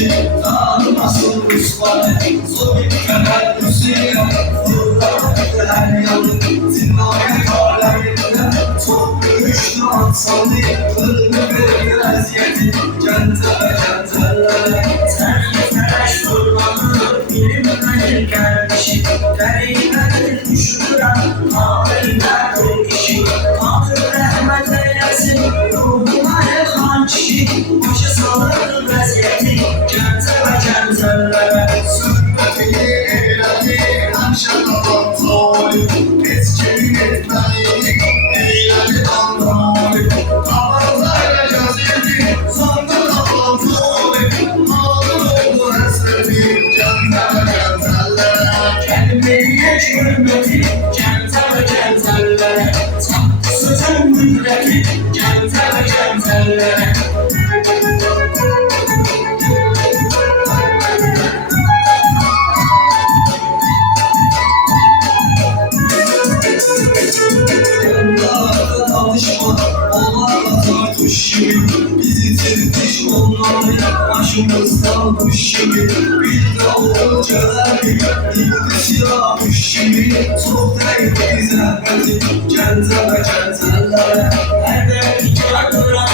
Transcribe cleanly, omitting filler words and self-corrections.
kişi tanımasın Rusları. Sovyet kadar Rusya fırlattı her yanı. Zinaya kaleminde çok görüşlü ansalı. Kırını verir eziyeti centere centerlere. Sen yeter durmanı bilinmedir kardeşim. Derine düşüren haberler bu işi. Tanrı rahmet eylesin ruhuma yakan kişi. Başı salır vaziyeti centere centerlere. Sürmetini eyledi akşama kontrolü. Eskimin etmeyi eyledi kontrolü. Kabarlarla caziyeti sandı da kontrolü. Mağdur oldu hasreti centere centerlere. Kendime hürmeti centere centerlere. Saksızın müdreti centere centerlere. Onlarla tanışma, onlarla tartış şimdi. Bizi tirtiş onlarla başımızdan kuş şimdi. Bir de olcalar gibi yıkı silahmış şimdi. Çok değdi zahmeti centere centerlere. Her bir duran